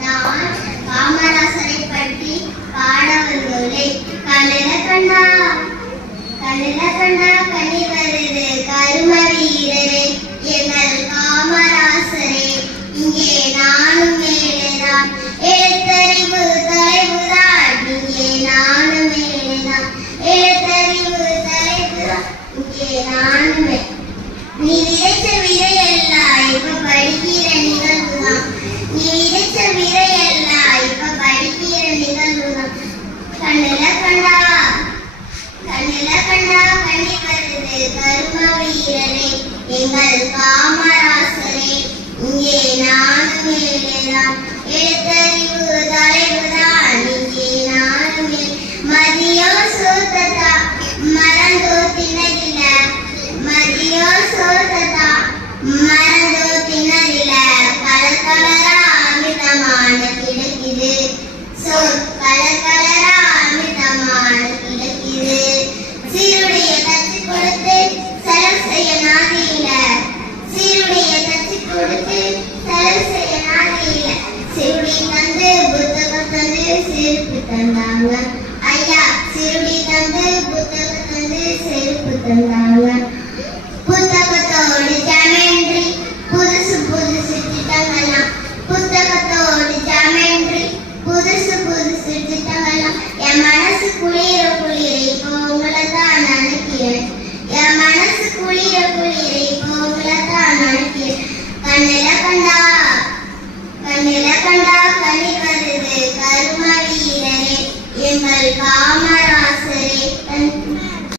நான் காமராசரை பற்றி பாட வந்துள்ளேன். கண்ணில கண்டா கனி வருது கரும வீரரே எங்கள் காமராசரே. இங்கே நானும் மேலேதான் எழுத்தறிவு தலைவுதான். இங்கே நானும் மேலேதான் எழுத்தறிவு தலைவுதான். இங்கே நானுமே நீ விதைச்ச விதையெல்லாம் இப்ப படிக்கிற நிகழ்வுதான். நீ விதைச்ச விதையெல்லாம் இப்ப படிக்கிற நிகழ்வுதான். கண்ணில கண்டா கனி வருது கரும வீரரே எங்கள் காமராசரே. இங்கே நானும் மேலேதான் எழுத்தறிவு தலைவுதான். இங்கே நானுமே மதியம் சோத்ததா மறந்தோ தினதில மதியம் சோத்ததா மறந்தோ தினதில கலர் கலரா அமிர்தமான கிடைக்குது. கலர் கலரா அமிர்தமான கிடைக்குது. சீருடைய தச்சு கொடுத்து செலவு செய்ய நாதியில சீருடைய தச்சு கொடுத்து செலவு செய்ய நாதியில சிறுடி தந்து புத்தகம் தந்து செருப்பு தந்தாங்க ஐயா. சிறுடி தந்து புத்தகம் தந்து செருப்பு தந்தாங்க. புத்தகத்தோடு ஜாமெண்ட்ரி புதுசு புதுசு திட்டங்கள்லாம். புத்தகத்தோடு ஜாமெண்ட்ரி புதுசு புதுசு திட்டங்கள்லாம். என் மனசு குளிர குளிர இப்போ உங்களை தான் நினைக்கிறேன். என் மனசு குளிர குளிர இப்போ உங்களை தான் நினைக்கிறேன். கண்ணில கண்டா கனி வருது கரும வீரரே எங்கள் காமரா